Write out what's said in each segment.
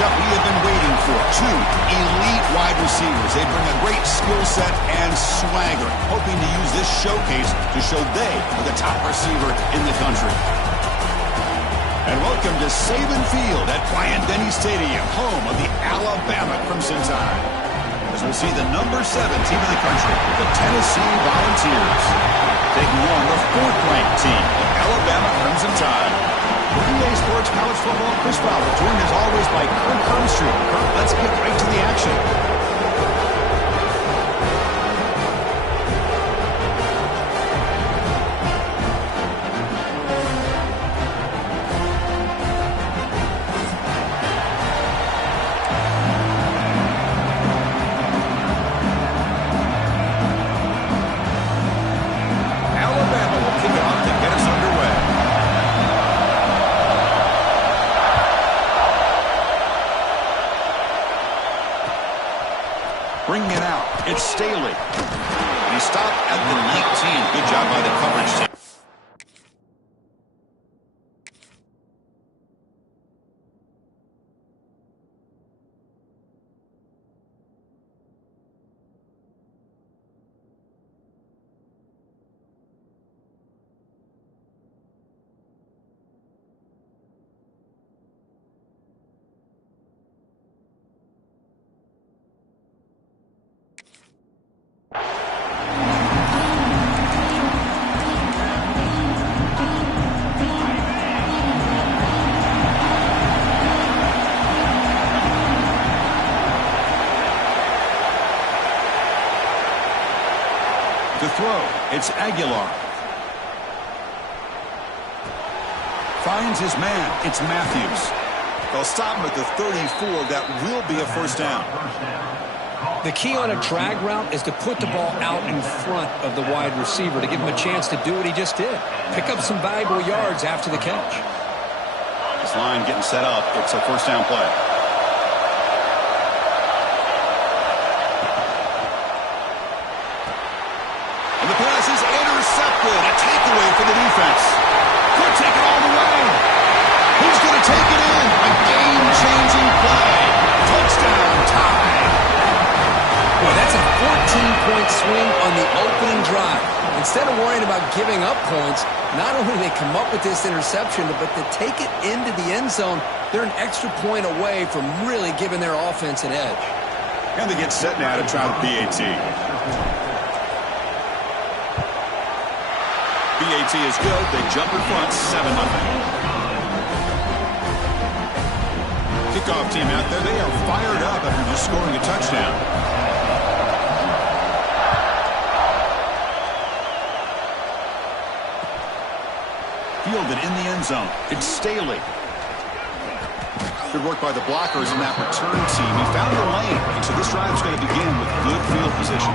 matchup we have been waiting for. Two elite wide receivers. They bring a great skill set and swagger, hoping to use this showcase to show they are the top receiver in the country. And welcome to Saban Field at Bryant-Denny Stadium, home of the Alabama Crimson Tide. As we'll see the number 7 team in the country, the Tennessee Volunteers, taking on the 4th-ranked team, the Alabama Crimson Tide. Green Bay Sports College Football, Chris Fowler, joined as always by Kirk Armstrong. Kirk, let's get right to the action. Bringing it out, it's Staley. And he stopped at the 19. Good job by the coverage team. To throw, it's Aguilar. Finds his man, it's Matthews. They'll stop him at the 34. That will be a first down. The key on a drag route is to put the ball out in front of the wide receiver to give him a chance to do what he just did. Pick up some valuable yards after the catch. This line getting set up. It's a first down play. The pass is intercepted. A takeaway for the defense. Could take it all the way. He's going to take it in. A game-changing play. Touchdown tie. Boy, that's a 14-point swing on the opening drive. Instead of worrying about giving up points, not only do they come up with this interception, but to take it into the end zone, they're an extra point away from really giving their offense an edge. And they get set now to try the PAT. PAT is good. They jump in front, 7-0. Kickoff team out there. They are fired up after just scoring a touchdown. Fielded in the end zone. It's Staley. Good work by the blockers in that return team. He found the lane. And so this drive is going to begin with good field position.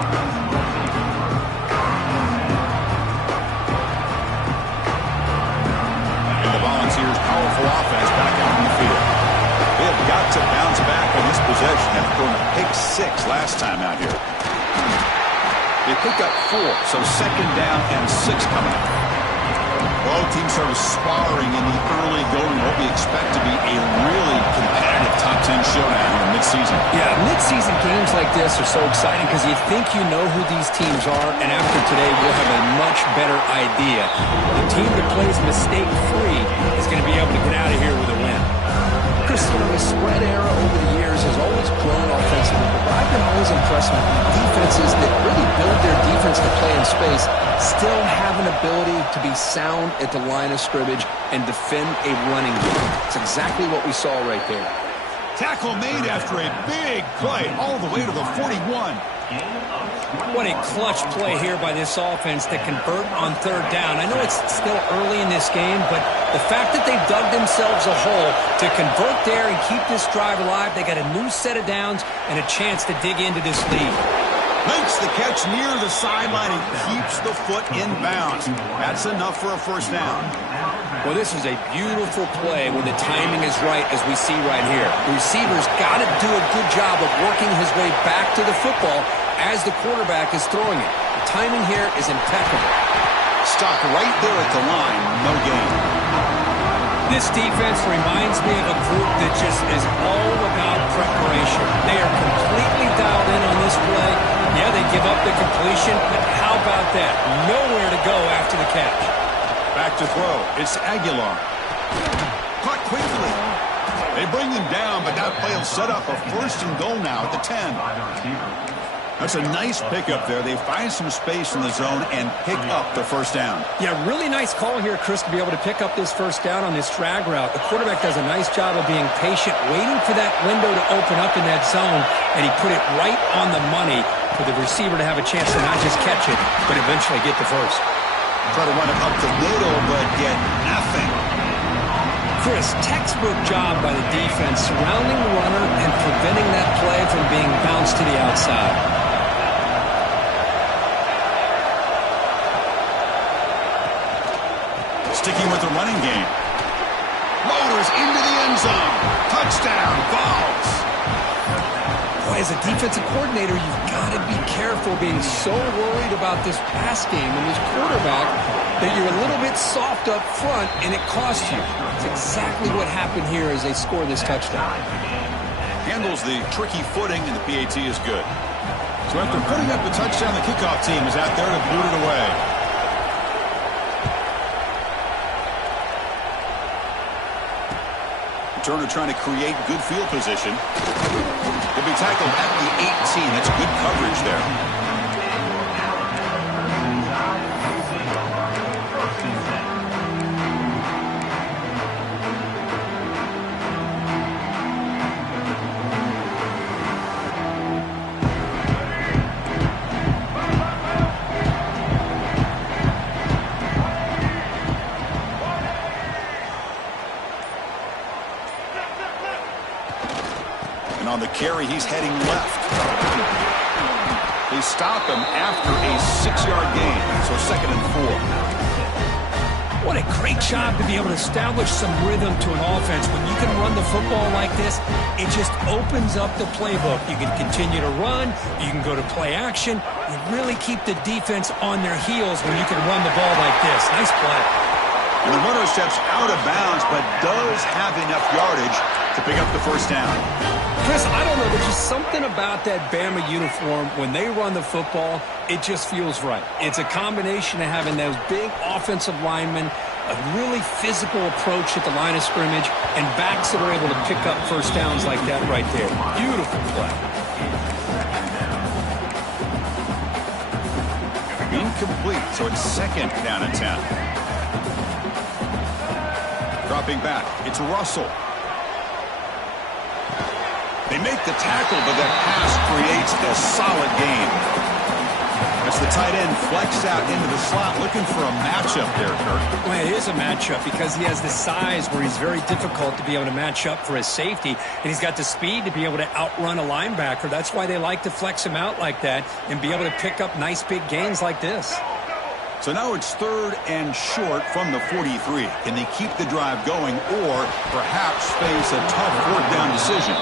Volunteers' powerful offense back out in the field. They have got to bounce back on this possession after throwing a pick 6 last time out here. They pick up 4, so second down and 6 coming up. Both teams sort of sparring in the early going, what we expect to be a really competitive top 10 showdown in mid-season. Yeah, mid-season games like this are so exciting because you think you know who these teams are, and after today we'll have a much better idea. The team that plays mistake-free is going to be able to get out of here with a win. Chris, the spread era over the years has always grown offensively, but I've been always impressed with defenses that really build their defense to play in space, still have an ability to be sound at the line of scrimmage and defend a running game. It's exactly what we saw right there. Tackle made after a big play all the way to the 41. What a clutch play here by this offense to convert on third down. I know it's still early in this game, but the fact that they've dug themselves a hole to convert there and keep this drive alive, they got a new set of downs and a chance to dig into this lead. Makes the catch near the sideline and keeps the foot in bounds. That's enough for a first down. Well, this is a beautiful play when the timing is right, as we see right here. The receiver's got to do a good job of working his way back to the football as the quarterback is throwing it. The timing here is impeccable. Stop right there at the line, no gain. This defense reminds me of a group that just is all about up the completion, but how about that? Nowhere to go after the catch. Back to throw. It's Aguilar. Caught quickly. They bring him down, but that play will set up a 1st and goal now at the 10. That's a nice pickup there. They find some space in the zone and pick up the 1st down. Yeah, really nice call here, Chris, to be able to pick up this 1st down on this drag route. The quarterback does a nice job of being patient, waiting for that window to open up in that zone, and he put it right on the money for the receiver to have a chance to not just catch it, but eventually get the 1st. Try to run it up the middle, but get nothing. Chris, textbook job by the defense surrounding the runner and preventing that play from being bounced to the outside. Sticking with the running game. Motors into the end zone. Touchdown, Vols. Boy, as a defensive coordinator, you've got to be careful being so worried about this pass game and this quarterback that you're a little bit soft up front and it costs you. It's exactly what happened here as they score this touchdown. Handles the tricky footing, and the PAT is good. So after putting up the touchdown, the kickoff team is out there to boot it away. Turner trying to create good field position. He'll be tackled at the 18. That's good coverage there. On the carry, he's heading left. They stop him after a 6-yard gain, so 2nd and 4. What a great job to be able to establish some rhythm to an offense. When you can run the football like this, it just opens up the playbook. You can continue to run. You can go to play action. You really keep the defense on their heels when you can run the ball like this. Nice play. And the runner steps out of bounds, but does have enough yardage to pick up the 1st down. Chris, I don't know. There's just something about that Bama uniform. When they run the football, it just feels right. It's a combination of having those big offensive linemen, a really physical approach at the line of scrimmage, and backs that are able to pick up 1st downs like that right there. Beautiful play. Incomplete, so it's 2nd down and 10. Dropping back, it's Russell. They make the tackle, but that pass creates a solid gain. As the tight end flexed out into the slot, looking for a matchup there, Kurt. Well, it is a matchup because he has the size where he's very difficult to be able to match up for his safety, and he's got the speed to be able to outrun a linebacker. That's why they like to flex him out like that and be able to pick up nice big gains like this. So now it's 3rd and short from the 43. Can they keep the drive going or perhaps face a tough 4th down decision?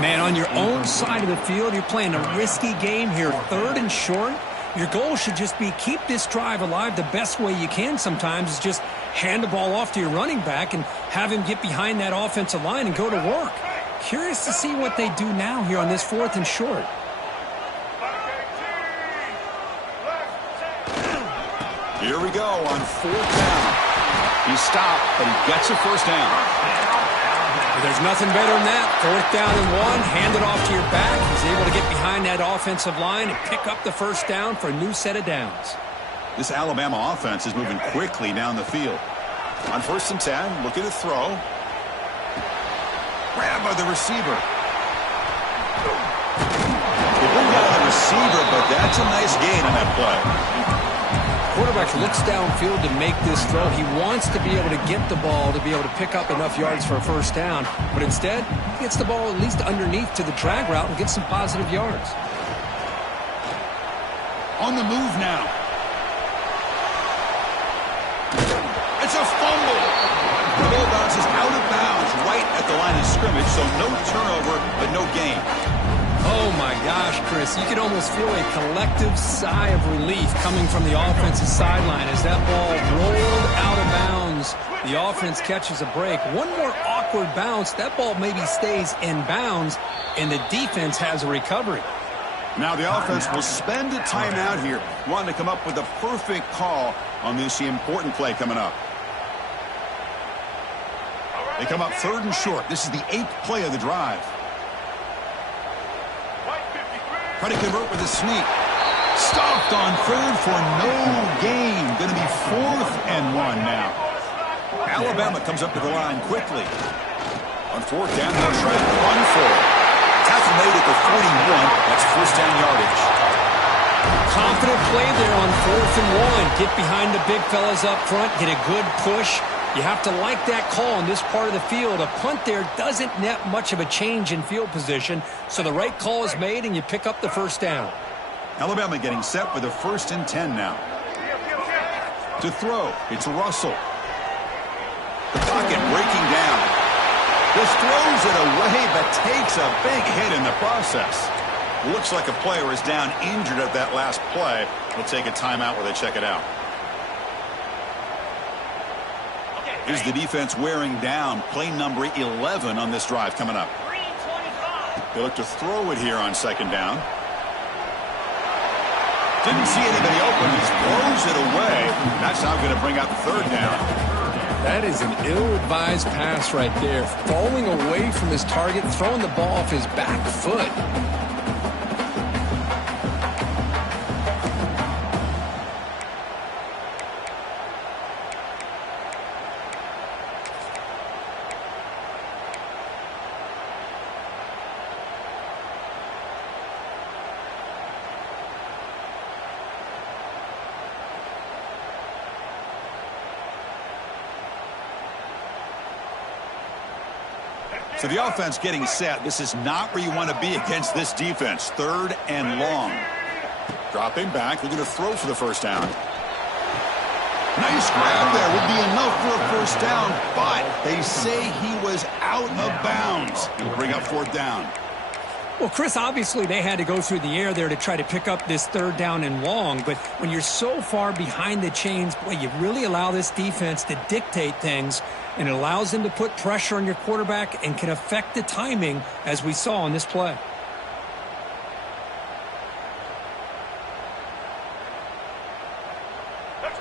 Man, on your own side of the field, you're playing a risky game here. 3rd and short. Your goal should just be keep this drive alive the best way you can sometimes is just hand the ball off to your running back and have him get behind that offensive line and go to work. Curious to see what they do now here on this 4th and short. Here we go on 4th down. He stopped, but he gets a 1st down. There's nothing better than that. 4th down and 1, hand it off to your back. He's able to get behind that offensive line and pick up the 1st down for a new set of downs. This Alabama offense is moving quickly down the field. On 1st and 10, looking to throw. Grab by the receiver. They bring down the receiver, but that's a nice gain on that play. Quarterback looks downfield to make this throw. He wants to be able to get the ball to be able to pick up enough yards for a 1st down, but instead, he gets the ball at least underneath to the drag route and gets some positive yards. On the move now. It's a fumble. The ball bounces out of bounds right at the line of scrimmage, so no turnover, but no gain. Oh, my gosh, Chris. You can almost feel a collective sigh of relief coming from the offensive sideline as that ball rolled out of bounds. The offense catches a break. One more awkward bounce. That ball maybe stays in bounds, and the defense has a recovery. Now the offense will spend a timeout here, wanting to come up with the perfect call on this important play coming up. They come up 3rd and short. This is the 8th play of the drive. Try to convert with a sneak. Stopped on 3rd for no gain. Going to be 4th and 1 now. Alabama comes up to the line quickly. On 4th down, they'll try to run for it. Tackle made at the 41. That's 1st down yardage. Confident play there on 4th and 1. Get behind the big fellas up front. Get a good push. You have to like that call in this part of the field. A punt there doesn't net much of a change in field position, so the right call is made and you pick up the 1st down. Alabama getting set with a 1st and 10 now. To throw, it's Russell. The pocket breaking down. Just throws it away, but takes a big hit in the process. Looks like a player is down injured at that last play. We'll take a timeout where they check it out. Here's the defense wearing down. Play number 11 on this drive coming up. They look to throw it here on 2nd down. Didn't see anybody open. He throws it away. That's now going to bring out the 3rd down. That is an ill-advised pass right there. Falling away from his target, throwing the ball off his back foot. So the offense getting set. This is not where you want to be against this defense. 3rd and long. Dropping back. They're going to throw for the 1st down. Nice grab there. Would be enough for a 1st down, but they say he was out of bounds. It'll bring up 4th down. Well, Chris, obviously they had to go through the air there to try to pick up this 3rd down and long, but when you're so far behind the chains, boy, you really allow this defense to dictate things, and it allows them to put pressure on your quarterback and can affect the timing, as we saw on this play.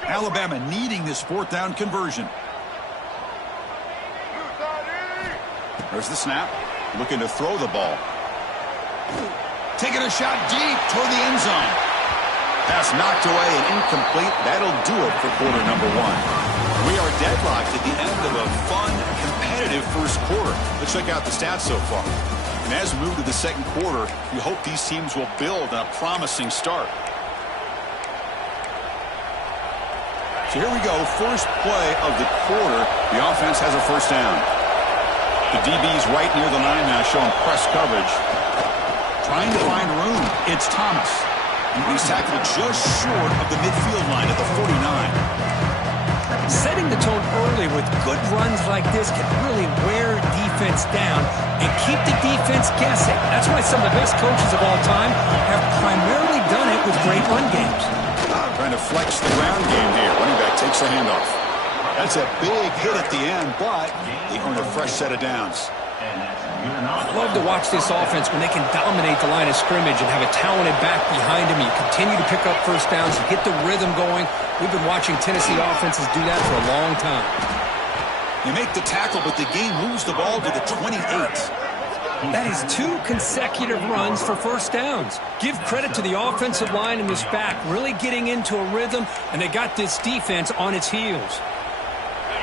Alabama needing this 4th down conversion. There's the snap. Looking to throw the ball. Taking a shot deep toward the end zone. Pass knocked away and incomplete. That'll do it for quarter number 1. We are deadlocked at the end of a fun, competitive 1st quarter. Let's check out the stats so far. And as we move to the 2nd quarter, you hope these teams will build on a promising start. So here we go. First play of the quarter. The offense has a 1st down. The DB's right near the line now, showing press coverage. Trying to find room. It's Thomas. And he's tackled just short of the midfield line at the 49. Setting the tone early with good runs like this can really wear defense down and keep the defense guessing. That's why some of the best coaches of all time have primarily done it with great run games. Trying to flex the ground game here. Running back takes the handoff. That's a big hit at the end, but they earn a fresh set of downs. I love to watch this offense when they can dominate the line of scrimmage and have a talented back behind them. You continue to pick up 1st downs, you get the rhythm going. We've been watching Tennessee offenses do that for a long time. You make the tackle, but the game moves the ball to the 28. That is 2 consecutive runs for 1st downs. Give credit to the offensive line and this back really getting into a rhythm, and they got this defense on its heels.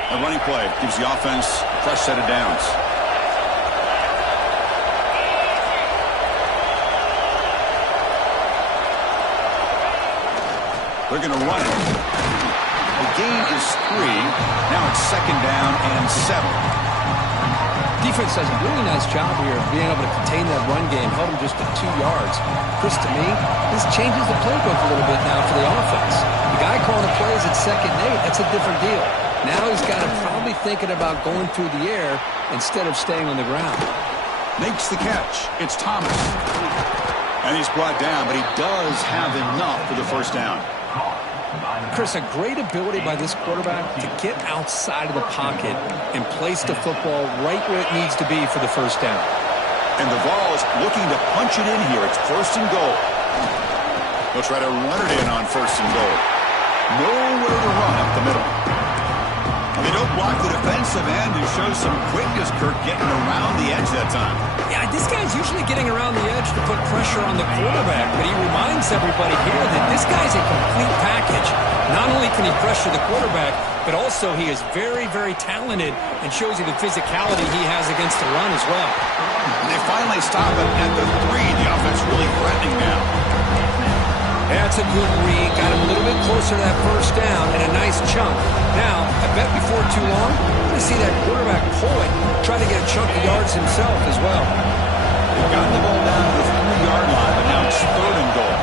A running play gives the offense a fresh set of downs. They're going to run it. The gain is 3. Now it's 2nd down and 7. Defense does a really nice job here of being able to contain that run game, held them just at 2 yards. Chris, to me, this changes the playbook a little bit now for the offense. The guy calling the plays at 2nd and 8, that's a different deal. Now he's got to probably thinking about going through the air instead of staying on the ground. Makes the catch. It's Thomas. And he's brought down, but he does have enough for the 1st down. Chris, a great ability by this quarterback to get outside of the pocket and place the football right where it needs to be for the 1st down. And the Vols looking to punch it in here. It's 1st and goal. They'll try to run it in on 1st and goal. Nowhere to run up the middle. They don't block the defensive end and show some quickness, Kirk, getting around the edge that time. Yeah, this guy's usually getting around the edge to put pressure on the quarterback, but he reminds everybody here that this guy's a complete package. Not only can he pressure the quarterback, but also he is very, very talented and shows you the physicality he has against the run as well. And they finally stop it at the 3. The offense really threatening now. That's a good read. Got him a little bit closer to that 1st down and a nice chunk. Now, I bet before too long, we're going to see that quarterback pull it, try to get a chunk of yards himself as well. They've gotten the ball down to the 3-yard line, but now it's 3rd and goal.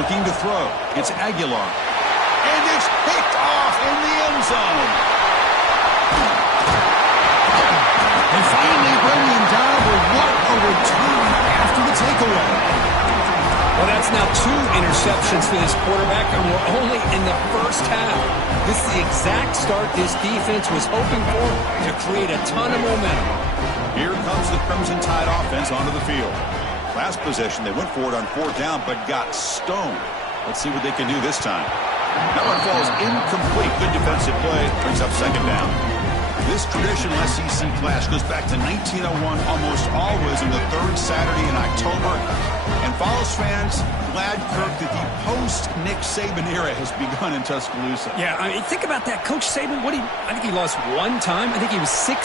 Looking to throw. It's Aguilar. And it's picked off in the end zone. They finally bring him down, but what a return after the takeaway. Well, that's now 2 interceptions for this quarterback, and we're only in the 1st half. This is the exact start this defense was hoping for to create a ton of momentum. Here comes the Crimson Tide offense onto the field. Last possession, they went for it on 4th down, but got stoned. Let's see what they can do this time. That one falls incomplete. Good defensive play. Brings up 2nd down. This traditional SEC clash goes back to 1901, almost always in the 3rd Saturday in October. And Vols fans, glad, Kirk, that the post-Nick Saban era has begun in Tuscaloosa. Yeah, I mean, think about that. Coach Saban, I think he lost 1 time. I think he was 16-1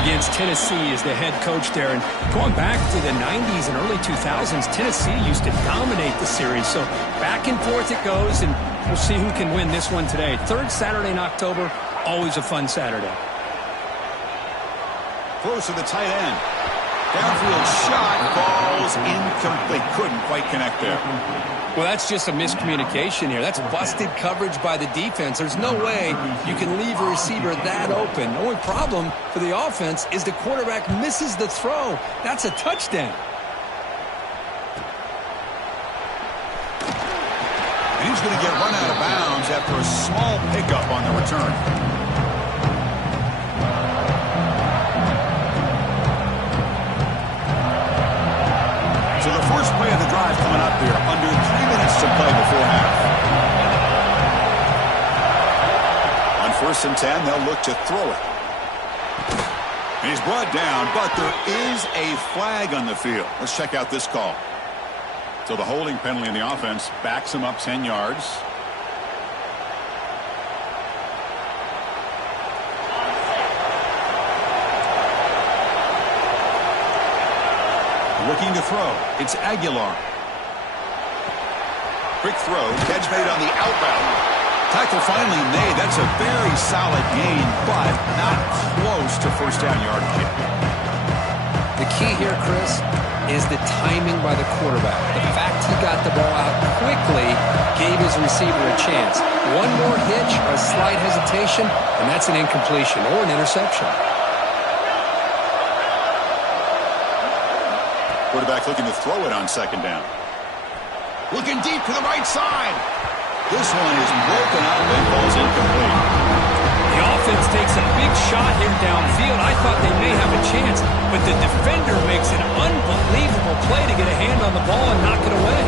against Tennessee as the head coach there. And going back to the 90s and early 2000s, Tennessee used to dominate the series. So back and forth it goes, and we'll see who can win this one today. 3rd Saturday in October, always a fun Saturday. Close to the tight end. Downfield shot falls incomplete. Couldn't quite connect there. Well, that's just a miscommunication here. That's busted coverage by the defense. There's no way you can leave a receiver that open. The only problem for the offense is the quarterback misses the throw. That's a touchdown. And he's going to get run out of bounds after a small pickup on the return. So the first play of the drive coming up here. Under 3 minutes to play before half. On 1st and 10, they'll look to throw it. And he's brought down, but there is a flag on the field. Let's check out this call. So the holding penalty in the offense backs him up 10 yards. Looking to throw. It's Aguilar. Quick throw. Catch made on the outbound. Tackle finally made. That's a very solid gain, but not close to 1st down yardage. The key here, Chris, is the timing by the quarterback. The fact he got the ball out quickly gave his receiver a chance. One more hitch or a slight hesitation, and that's an incompletion or an interception. Quarterback looking to throw it on 2nd down. Looking deep to the right side. This one is broken up and falls incomplete. The offense takes a big shot here downfield. I thought they may have a chance, but the defender makes an unbelievable play to get a hand on the ball and knock it away.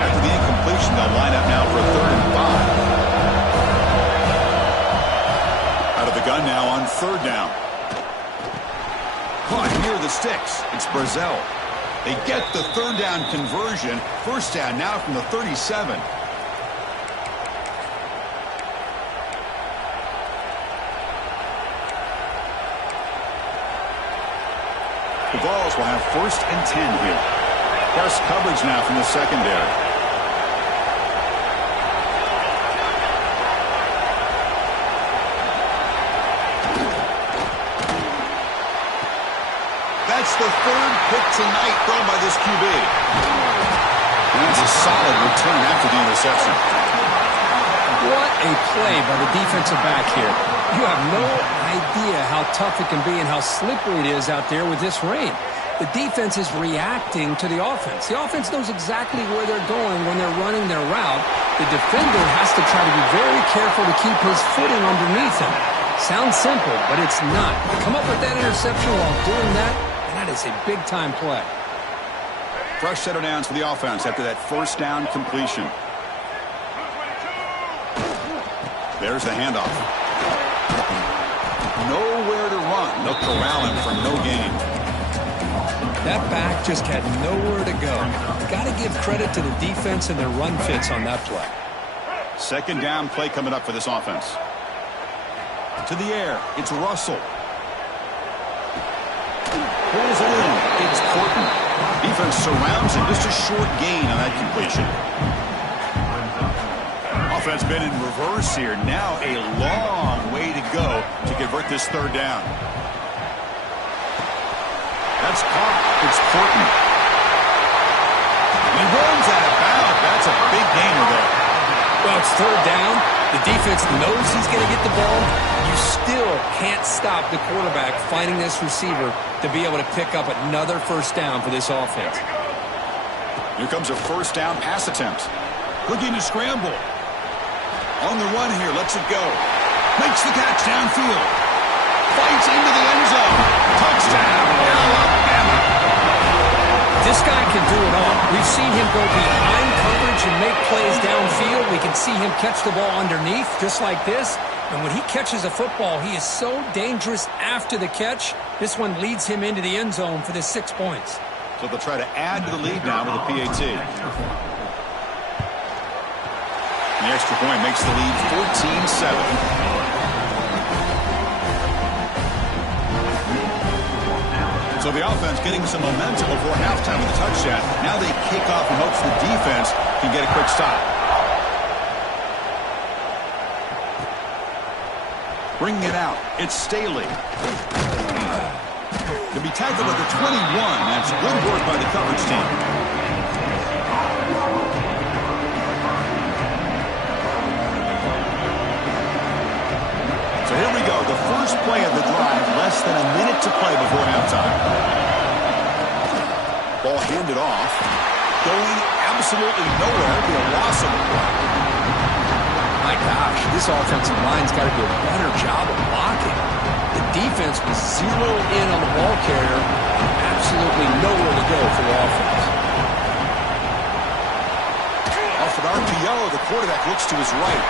After the incompletion, they'll line up now for a 3rd and 5. Out of the gun now on 3rd down. Caught near the sticks. It's Brazel. They get the 3rd down conversion. 1st down now from the 37. The Vols will have 1st and 10 here. Press coverage now from the secondary. That's the 3rd pick tonight thrown by this QB. And that's a solid return after the interception. What a play by the defensive back here. You have no idea how tough it can be and how slippery it is out there with this rain. The defense is reacting to the offense. The offense knows exactly where they're going when they're running their route. The defender has to try to be very careful to keep his footing underneath him. Sounds simple, but it's not. To come up with that interception while doing that, that is a big-time play. Fresh set of downs for the offense after that first down completion. There's the handoff. Nowhere to run. They'll corral him for no gain. That back just had nowhere to go. Got to give credit to the defense and their run fits on that play. Second down play coming up for this offense. To the air. It's Russell. Pulls it in. It's Courtney. Defense surrounds him. Just a short gain on that completion. Offense been in reverse here. Now a long way to go to convert this third down. That's caught. It's Courtney. He runs out of bounds. That's a big gainer there. Well, it's third down. The defense knows he's going to get the ball. You still can't stop the quarterback finding this receiver to be able to pick up another first down for this offense. Here comes a first down pass attempt. Looking to scramble. On the run here, lets it go. Makes the catch downfield. Fights into the end zone. Touchdown, Alabama. This guy can do it all. We've seen him go behind coverage and make plays downfield. We can see him catch the ball underneath, just like this. And when he catches a football, he is so dangerous after the catch. This one leads him into the end zone for the 6 points. So they'll try to add to the lead now with a PAT. The extra point makes the lead 14-7. So the offense getting some momentum before halftime with a touchdown. Now they kick off in hopes the defense can get a quick stop. Bringing it out. It's Staley. To be tackled at the 21. That's good work by the coverage team. So here we go. The first play of the drive. Less than a minute to play before halftime. Ball handed off. Going absolutely nowhere. Be a loss of the play. My gosh, this offensive line's got to do a better job of blocking. The defense was zeroed in on the ball carrier and absolutely nowhere to go for the offense. Off an RPO, the quarterback looks to his right.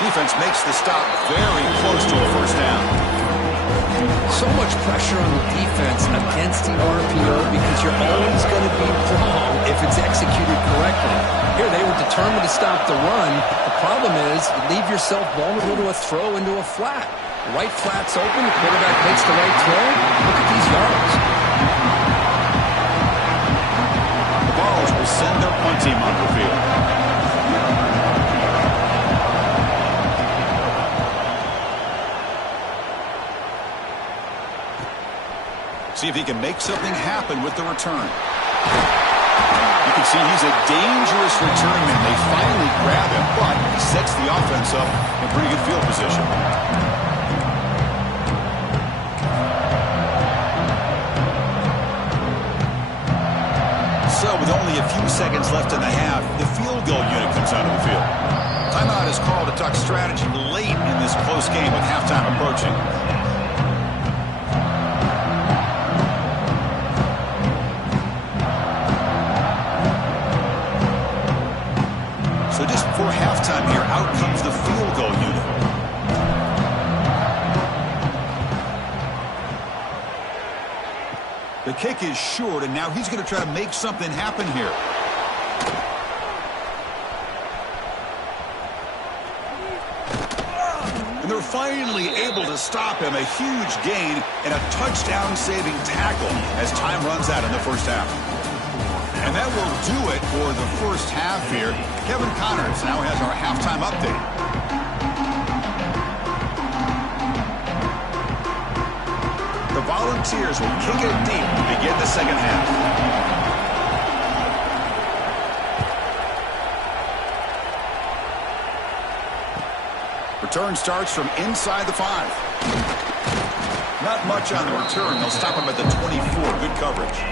Defense makes the stop very close to a first down. So much pressure on the defense against the RPO because you're always going to be wrong if it's executed correctly. Here, they were determined to stop the run. The problem is you leave yourself vulnerable to a throw into a flat. The right flat's open. The quarterback makes the right throw. Look at these yards. The Vols will send their punt team onto the field. See if he can make something happen with the return. You can see he's a dangerous return man. They finally grab him, but he sets the offense up in pretty good field position. So with only a few seconds left in the half, the field goal unit comes out of the field. Timeout is called to talk strategy late in this close game with halftime approaching. So just before halftime here, out comes the field goal unit. The kick is short, and now he's going to try to make something happen here. And they're finally able to stop him. A huge gain and a touchdown-saving tackle as time runs out in the first half. And that will do it for the first half here. Kevin Connors now has our halftime update. The Volunteers will kick it deep to begin the second half. Return starts from inside the 5. Not much on the return. They'll stop him at the 24. Good coverage.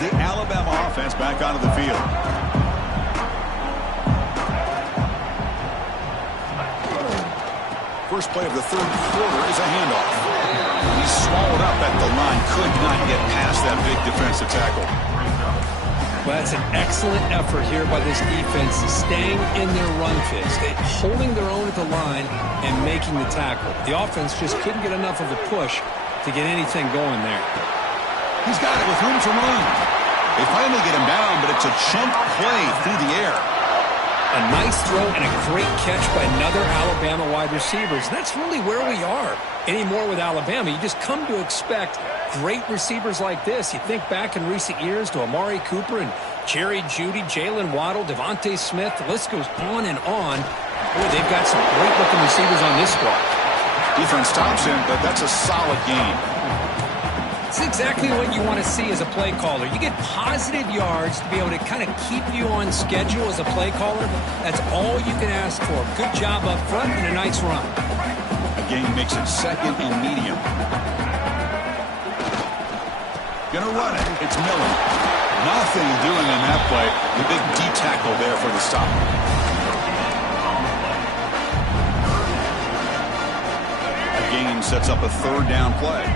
The Alabama offense back onto the field. First play of the third quarter is a handoff. He's swallowed up at the line. Could not get past that big defensive tackle. Well, that's an excellent effort here by this defense, staying in their run fits, holding their own at the line and making the tackle. The offense just couldn't get enough of a push to get anything going there. He's got it with room to run. They finally get him down, but it's a chunk play through the air. A nice throw and a great catch by another Alabama wide receiver. And that's really where we are anymore with Alabama. You just come to expect great receivers like this. You think back in recent years to Amari Cooper and Jerry Jeudy, Jalen Waddle, Devontae Smith. The list goes on and on. Boy, they've got some great-looking receivers on this squad. Defense stops him, but that's a solid gain. It's exactly what you want to see as a play caller. You get positive yards to be able to kind of keep you on schedule as a play caller. That's all you can ask for. Good job up front and a nice run. A gain makes it second and medium. Gonna run it. It's Miller. Nothing doing on that play. The big D tackle there for the stop. A gain sets up a third down play.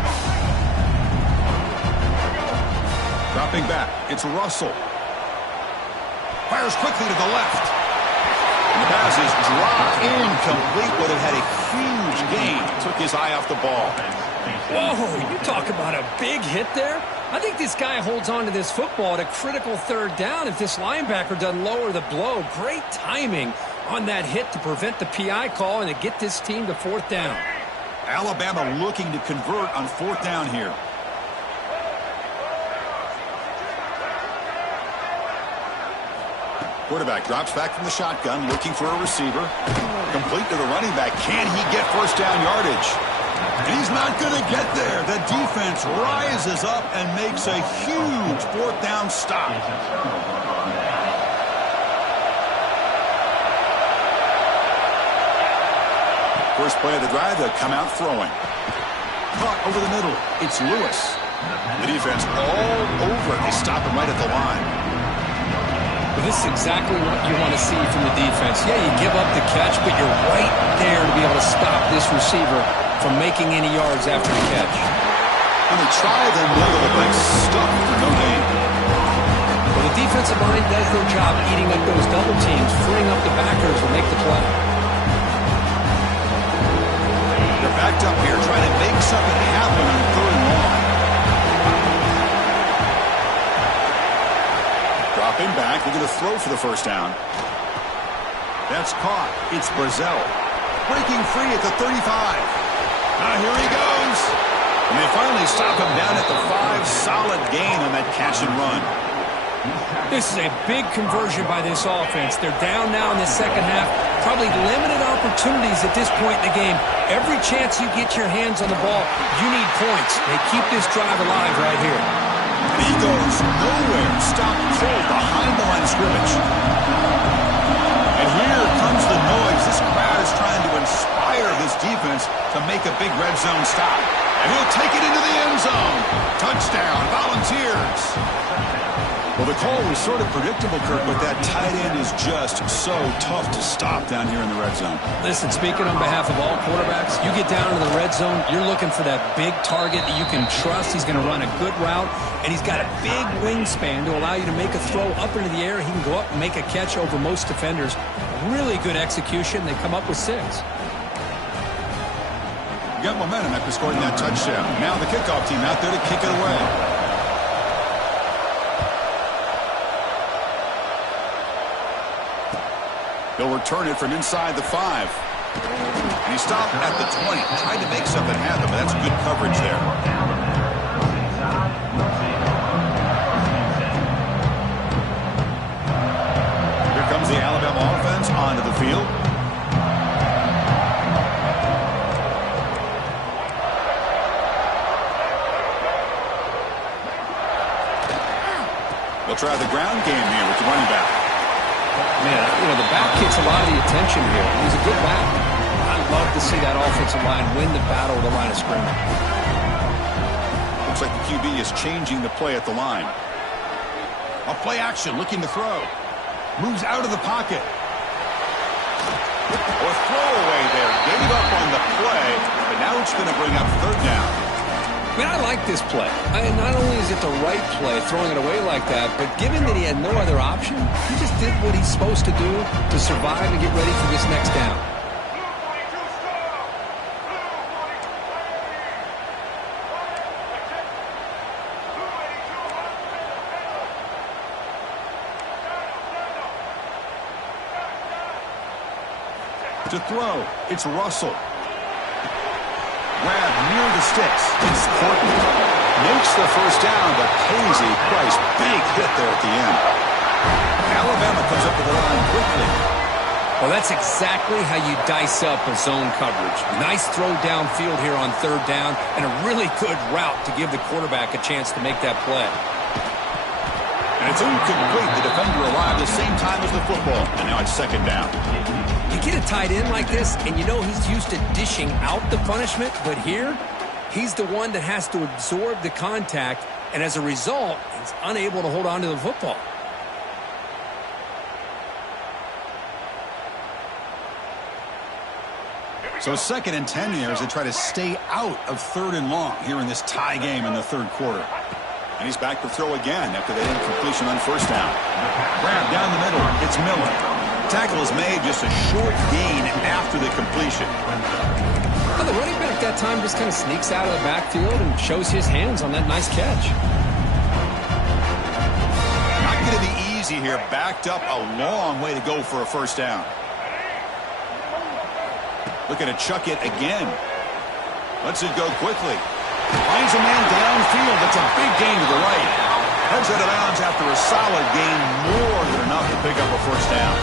Dropping back, it's Russell. Fires quickly to the left. And the pass is dropped incomplete, but it had a huge gain. Took his eye off the ball. Whoa, you talk about a big hit there. I think this guy holds on to this football at a critical third down if this linebacker doesn't lower the blow. Great timing on that hit to prevent the PI call and to get this team to fourth down. Alabama looking to convert on fourth down here. Quarterback drops back from the shotgun, looking for a receiver. Complete to the running back. Can he get first down yardage? He's not going to get there. The defense rises up and makes a huge fourth down stop. First play of the drive, they'll come out throwing. Caught over the middle. It's Lewis. The defense all over it. They stop him right at the line. Well, this is exactly what you want to see from the defense. Yeah, you give up the catch, but you're right there to be able to stop this receiver from making any yards after the catch. And they try them little, but stuck for no gain. Well, the defensive line does their job eating up those double teams, freeing up the backers to make the play. They're backed up here, trying to make something happen on third and long. Dropping back, they're going to throw for the first down. That's caught. It's Brazel. Breaking free at the 35. Now here he goes. And they finally stop him down at the 5. Solid gain on that catch and run. This is a big conversion by this offense. They're down now in the second half. Probably limited opportunities at this point in the game. Every chance you get your hands on the ball, you need points. They keep this drive alive right here. And he goes nowhere. Stop cold behind the line of scrimmage. And here comes the noise. This crowd is trying to inspire this defense to make a big red zone stop. And he'll take it into the end zone. Touchdown, Volunteers. Well, the call was sort of predictable, Kirk, but that tight end is just so tough to stop down here in the red zone. Listen, speaking on behalf of all quarterbacks, you get down to the red zone, you're looking for that big target that you can trust. He's going to run a good route, and he's got a big wingspan to allow you to make a throw up into the air. He can go up and make a catch over most defenders. Really good execution. They come up with 6. You got momentum after scoring that touchdown. Now the kickoff team out there to kick it away. He'll return it from inside the 5. And he stopped at the 20. Tried to make something happen, but that's good coverage there. Here comes the Alabama offense onto the field. They'll try the ground game here with the running back. Man, the back gets a lot of the attention here. He's a good back. I'd love to see that offensive line win the battle of the line of scrimmage. Looks like the QB is changing the play at the line. A play action, looking to throw. Moves out of the pocket. Or throwaway there. Gave up on the play, but now it's going to bring up third down. I mean, I like this play. Not only is it the right play, throwing it away like that, but given that he had no other option, he just did what he's supposed to do to survive and get ready for this next down. To throw, it's Russell. Grab near the sticks. It's Portland. Makes the first down, but pays a price. Big hit there at the end. Alabama comes up to the line quickly. Well, that's exactly how you dice up a zone coverage. Nice throw downfield here on third down, and a really good route to give the quarterback a chance to make that play. And it's incomplete. The defender arrived the same time as the football, and now it's second down. You get a tight end like this, and you know he's used to dishing out the punishment, but here, he's the one that has to absorb the contact, and as a result, he's unable to hold on to the football. So 2nd and 10 here as they try to stay out of 3rd and long here in this tie game in the 3rd quarter. And he's back to throw again after that incompletion on first down. Grab down the middle. It's Miller. Tackle is made, just a short gain after the completion. Well, the running back that time just kind of sneaks out of the backfield and shows his hands on that nice catch. Not going to be easy here. Backed up a long way to go for a first down. Looking to chuck it again. Lets it go quickly. Finds a man downfield. That's a big gain to the right. Heads out of bounds after a solid gain. More than enough to pick up a first down.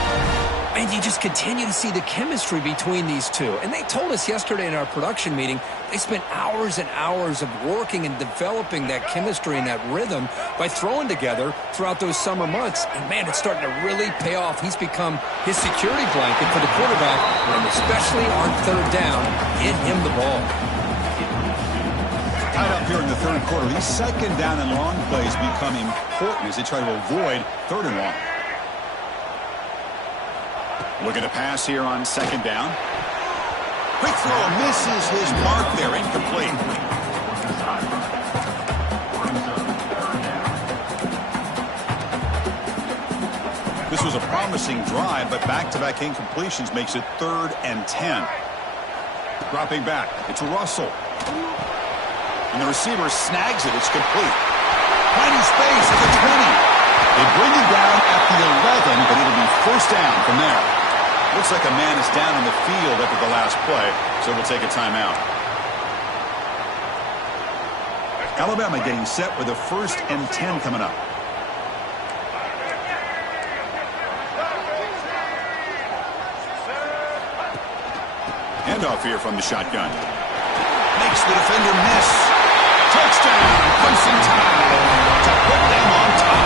And you just continue to see the chemistry between these two. And they told us yesterday in our production meeting, they spent hours and hours of working and developing that chemistry and that rhythm by throwing together throughout those summer months. And, man, it's starting to really pay off. He's become his security blanket for the quarterback, and especially on third down, get him the ball. Tied up here in the 3rd quarter. These 2nd down and long plays become important as they try to avoid 3rd and long. Looking to pass here on 2nd down. Quick throw, misses his mark there, incomplete. This was a promising drive, but back-to-back incompletions makes it 3rd and 10. Dropping back, it's Russell. And the receiver snags it, it's complete. Finding space at the 20. They bring him down at the 11, but it'll be first down from there. Looks like a man is down in the field after the last play, so we'll take a timeout. Alabama getting set with a 1st and 10 coming up. Handoff here from the shotgun. Makes the defender miss. Touchdown, Clemson time to put them on top.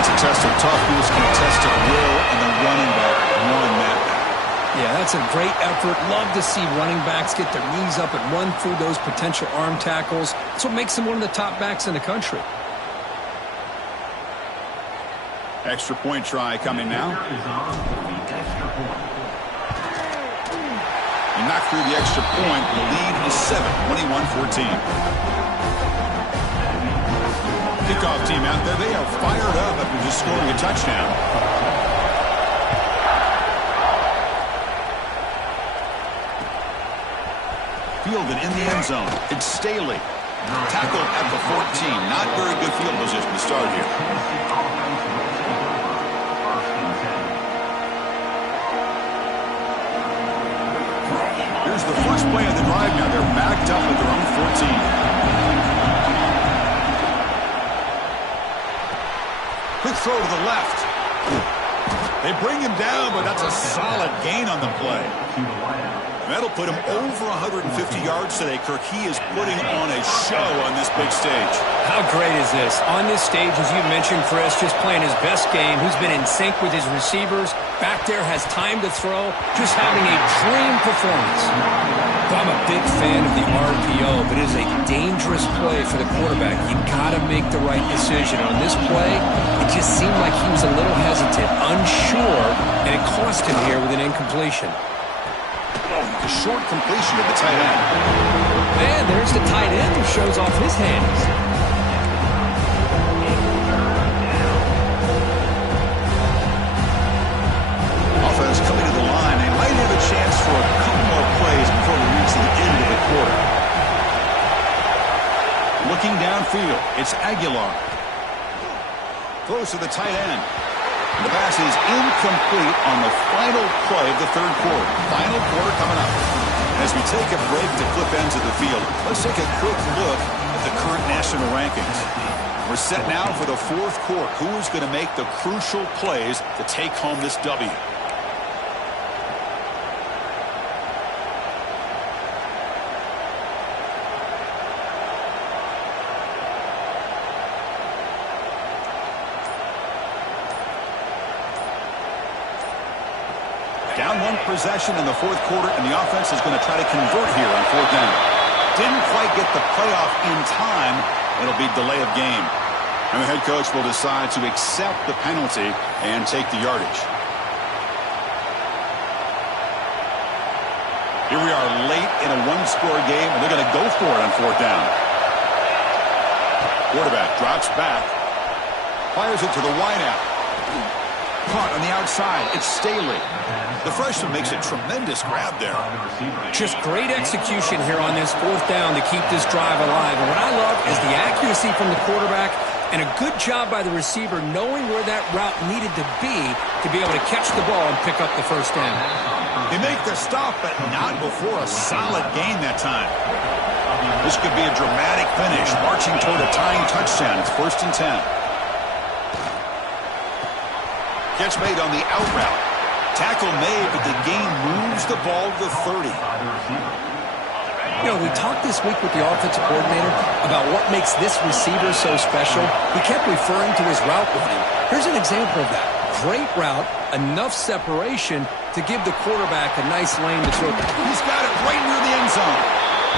That's a test of toughness and a test of will, and the running back won that battle. Yeah, that's a great effort. Love to see running backs get their knees up and run through those potential arm tackles. That's what makes them one of the top backs in the country. Extra point try coming now. He knocked through the extra point. The lead is 7, 21-14. Kickoff team out there. They are fired up after just scoring a touchdown. Fielded in the end zone. It's Staley. Tackled at the 14. Not very good field position to start here. Here's the first play of the drive now. They're backed up at their own 14. Quick throw to the left. They bring him down, but that's a solid gain on the play. That'll put him over 150 yards today, Kirk. He is putting on a show on this big stage. How great is this? On this stage, as you mentioned, Chris, just playing his best game. He's been in sync with his receivers. Back there, has time to throw. Just having a dream performance. I'm a big fan of the RPO, but it is a dangerous play for the quarterback. You got to make the right decision. On this play, it just seemed like he was a little hesitant, unsure, and it cost him here with an incompletion. A short completion to the tight end. And there's the tight end who shows off his hands. Offense coming to the line. They might have a chance for a couple more plays before we reach the end of the quarter. Looking downfield, it's Aguilar. Throws to the tight end. The pass is incomplete on the final play of the third quarter. Final quarter coming up. As we take a break to flip ends of the field, let's take a quick look at the current national rankings. We're set now for the fourth quarter. Who is going to make the crucial plays to take home this W? Down one possession in the fourth quarter, and the offense is going to try to convert here on fourth down. Didn't quite get the playoff in time. It'll be delay of game. And the head coach will decide to accept the penalty and take the yardage. Here we are late in a one-score game, and they're going to go for it on fourth down. Quarterback drops back, fires it to the wideout. Caught on the outside. It's Staley. The freshman makes a tremendous grab there. Just great execution here on this fourth down to keep this drive alive. And what I love is the accuracy from the quarterback and a good job by the receiver knowing where that route needed to be able to catch the ball and pick up the first down. They make the stop, but not before a solid gain that time. This could be a dramatic finish, marching toward a tying touchdown. It's 1st and 10. Catch made on the out route. Tackle made, but the gain moves the ball to 30. You know, we talked this week with the offensive coordinator about what makes this receiver so special. He kept referring to his route running. Here's an example of that. Great route, enough separation to give the quarterback a nice lane to throw. He's got it right near the end zone.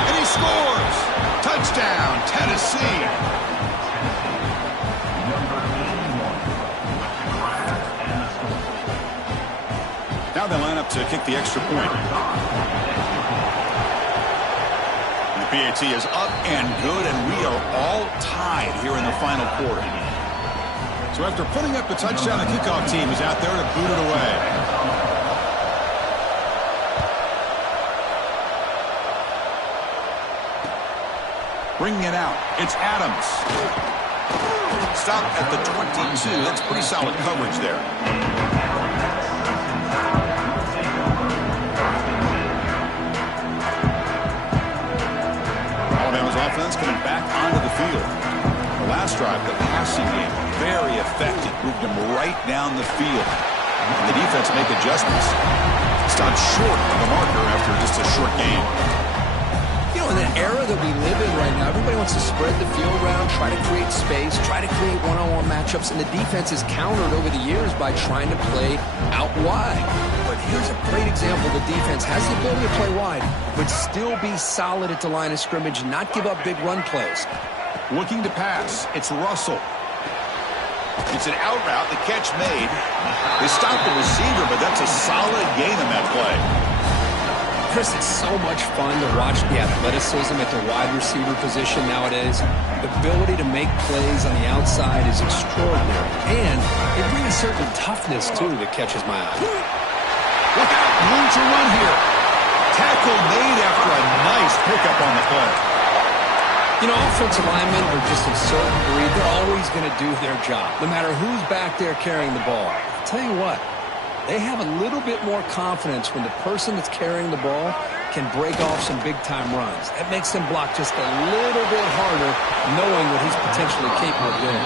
And he scores! Touchdown, Tennessee! Now they line up to kick the extra point. And the PAT is up and good, and we are all tied here in the final quarter. So after putting up the touchdown, the kickoff team is out there to boot it away. Bringing it out, it's Adams. Stop at the 22. That's pretty solid coverage there. Alabama's offense coming back onto the field. The last drive, the passing game, very effective. Moved them right down the field. And the defense make adjustments. Stopped short of the marker after just a short game. You know, in the era that we live in right now, everybody wants to spread the field around, try to create space, try to create one-on-one matchups, and the defense is countered over the years by trying to play out wide. But here's a great example. The defense has the ability to play wide, but still be solid at the line of scrimmage and not give up big run plays. Looking to pass, it's Russell. It's an out route, the catch made. They stopped the receiver, but that's a solid gain in that play. Chris, it's so much fun to watch the athleticism at the wide receiver position nowadays. The ability to make plays on the outside is extraordinary. And it brings a certain toughness, too, that catches my eye. Look out, room to run here. Tackle made after a nice pickup on the play. You know, offensive linemen are just a certain breed. They're always going to do their job, no matter who's back there carrying the ball. I'll tell you what. They have a little bit more confidence when the person that's carrying the ball can break off some big-time runs. That makes them block just a little bit harder, knowing what he's potentially capable of doing.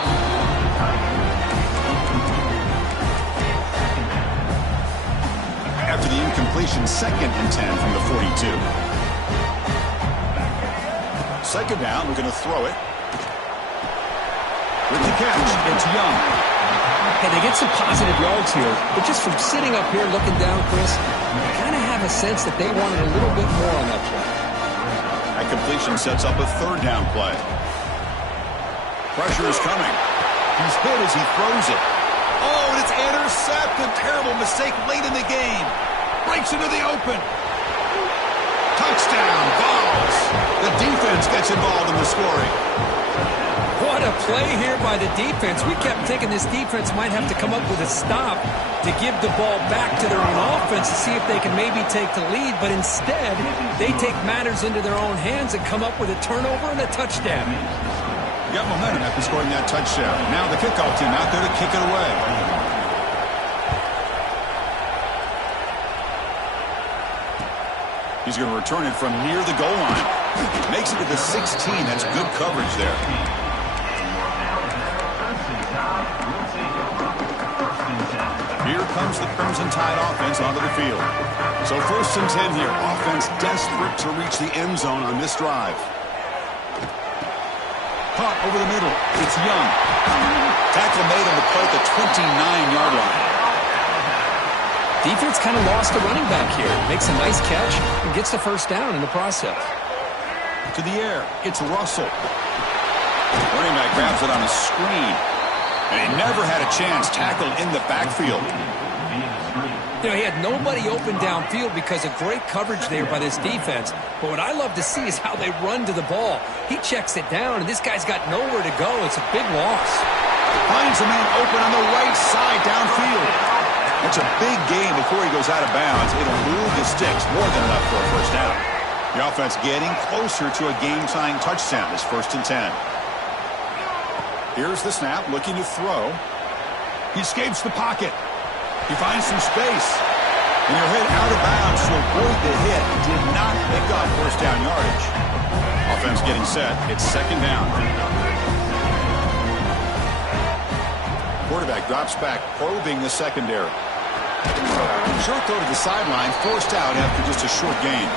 After the completion, 2nd and 10 from the 42. Second down, we're going to throw it. With the catch, it's Young. Hey, they get some positive yards here, but just from sitting up here looking down, Chris, you kind of have a sense that they wanted a little bit more on that play. That completion sets up a 3rd down play. Pressure is coming. He's hit as he throws it. Oh, and it's intercepted. Terrible mistake late in the game. Breaks into the open. Touchdown, Vols. The defense gets involved in the scoring. What a play here by the defense. We kept thinking this defense might have to come up with a stop to give the ball back to their own offense to see if they can maybe take the lead, but instead they take matters into their own hands and come up with a turnover and a touchdown. Got momentum after scoring that touchdown. Now the kickoff team out there to kick it away. He's going to return it from near the goal line. Makes it to the 16. That's good coverage there. Here comes the Crimson Tide offense onto the field. So 1st and 10 here. Offense desperate to reach the end zone on this drive. Caught over the middle. It's Young. Tackle made on the play at the 29-yard line. Defense kind of lost a running back here. Makes a nice catch and gets the 1st down in the process. To the air. It's Russell. Running back grabs it on a screen. And he never had a chance. Tackled in the backfield. You know, he had nobody open downfield because of great coverage there by this defense. But what I love to see is how they run to the ball. He checks it down, and this guy's got nowhere to go. It's a big loss. Finds a man open on the right side downfield. That's a big gain before he goes out of bounds. It'll move the sticks more than enough for a 1st down. The offense getting closer to a game-tying touchdown. It's 1st and 10. Here's the snap, looking to throw. He escapes the pocket. He finds some space. And he'll hit out of bounds to avoid the hit. Did not pick up 1st down yardage. Offense getting set. It's 2nd down. Quarterback drops back, probing the secondary. Short throw to the sideline, forced out after just a short gain.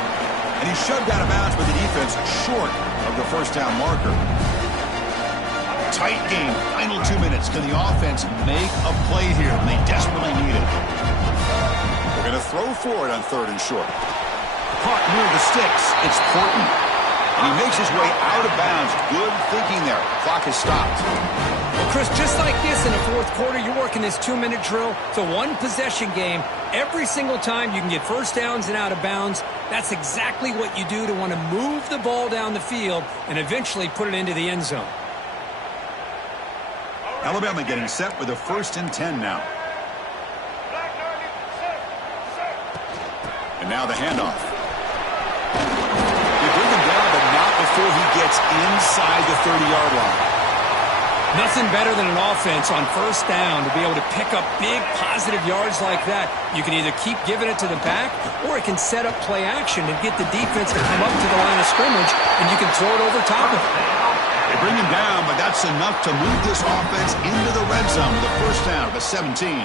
And he's shoved out of bounds by the defense short of the 1st down marker. Tight game, final 2 minutes. Can the offense make a play here? They desperately need it. We're going to throw for it on 3rd and short. Caught near the sticks. It's Porton. And he makes his way out of bounds. Good thinking there. Clock is stopped. Well, Chris, just like this in the 4th quarter, you're working this 2-minute drill. It's a 1-possession game. Every single time you can get 1st downs and out of bounds. That's exactly what you do to want to move the ball down the field and eventually put it into the end zone. Alabama getting set with a 1st and 10 now. And now the handoff. They bring him down, but not before he gets inside the 30-yard line. Nothing better than an offense on 1st down to be able to pick up big positive yards like that. You can either keep giving it to the back, or it can set up play action and get the defense to come up to the line of scrimmage, and you can throw it over top of it. They bring him down, but that's enough to move this offense into the red zone with a 1st down of a 17.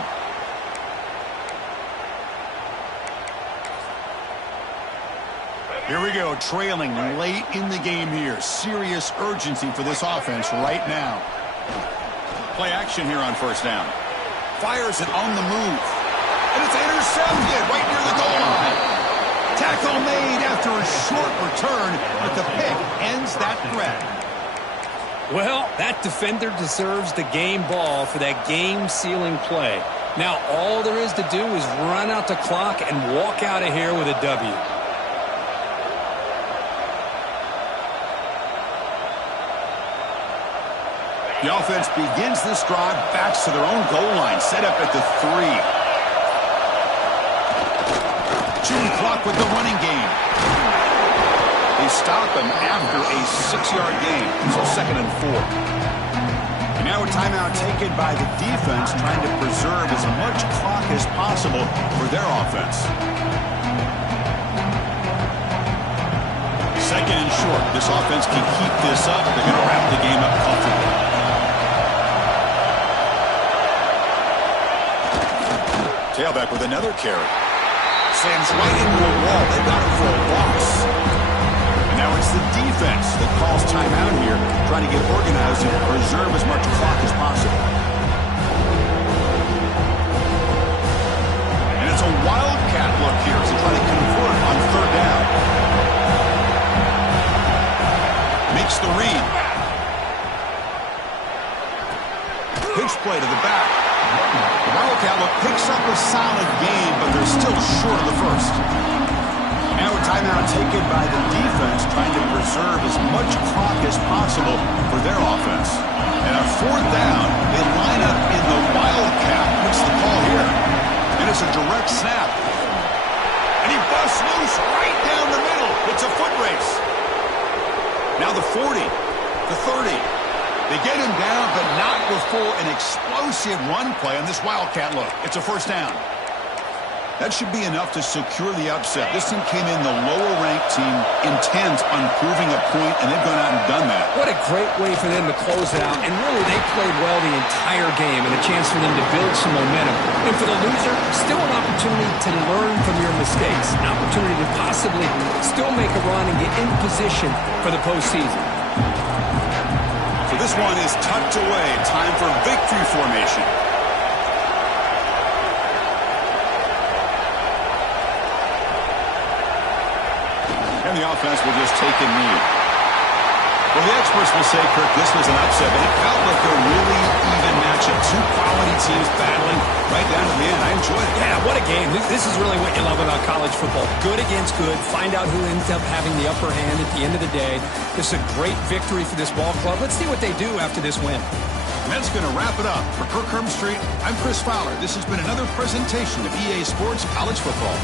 Here we go, trailing late in the game here. Serious urgency for this offense right now. Play action here on 1st down. Fires it on the move. And it's intercepted right near the goal line. Tackle made after a short return, but the pick ends that threat. Well, that defender deserves the game ball for that game-sealing play. Now all there is to do is run out the clock and walk out of here with a W. The offense begins this drive, backs to their own goal line, set up at the 3. Chewing clock with the running game. They stop him after a 6-yard gain, so 2nd and 4. And now a timeout taken by the defense, trying to preserve as much clock as possible for their offense. 2nd and short. This offense can keep this up. They're going to wrap the game up comfortably. Tailback with another carry. slams right into a wall. They got him for a loss. And now it's the defense that calls timeout here, trying to get organized and preserve as much clock as possible. And it's a wildcat look here as they try to convert on third down. Makes the read. Pitch play to the back. Wildcat look picks up a solid gain, but they're still short of the first. Now a timeout taken by the defense, trying to preserve as much clock as possible for their offense. And on fourth down, they line up in the wildcat. What's the call here? And it's a direct snap. And he busts loose right down the middle. It's a foot race. Now the 40, the 30. They get him down, but not before an explosive run play on this wildcat look. It's a first down. That should be enough to secure the upset. This team came in the lower-ranked team intent on proving a point, and they've gone out and done that. What a great way for them to close it out. And really, they played well the entire game and a chance for them to build some momentum. And for the loser, still an opportunity to learn from your mistakes. An opportunity to possibly still make a run and get in position for the postseason. So this one is tucked away. Time for victory formation. And the offense will just take a knee. Well, the experts will say, Kirk, this was an upset, but it felt like a really even matchup. Two quality teams battling right down to the end. I enjoyed it. Yeah, what a game. This is really what you love about college football. Good against good. Find out who ends up having the upper hand at the end of the day. This is a great victory for this ball club. Let's see what they do after this win. And that's going to wrap it up. For Kirk Street, I'm Chris Fowler. This has been another presentation of EA Sports College Football.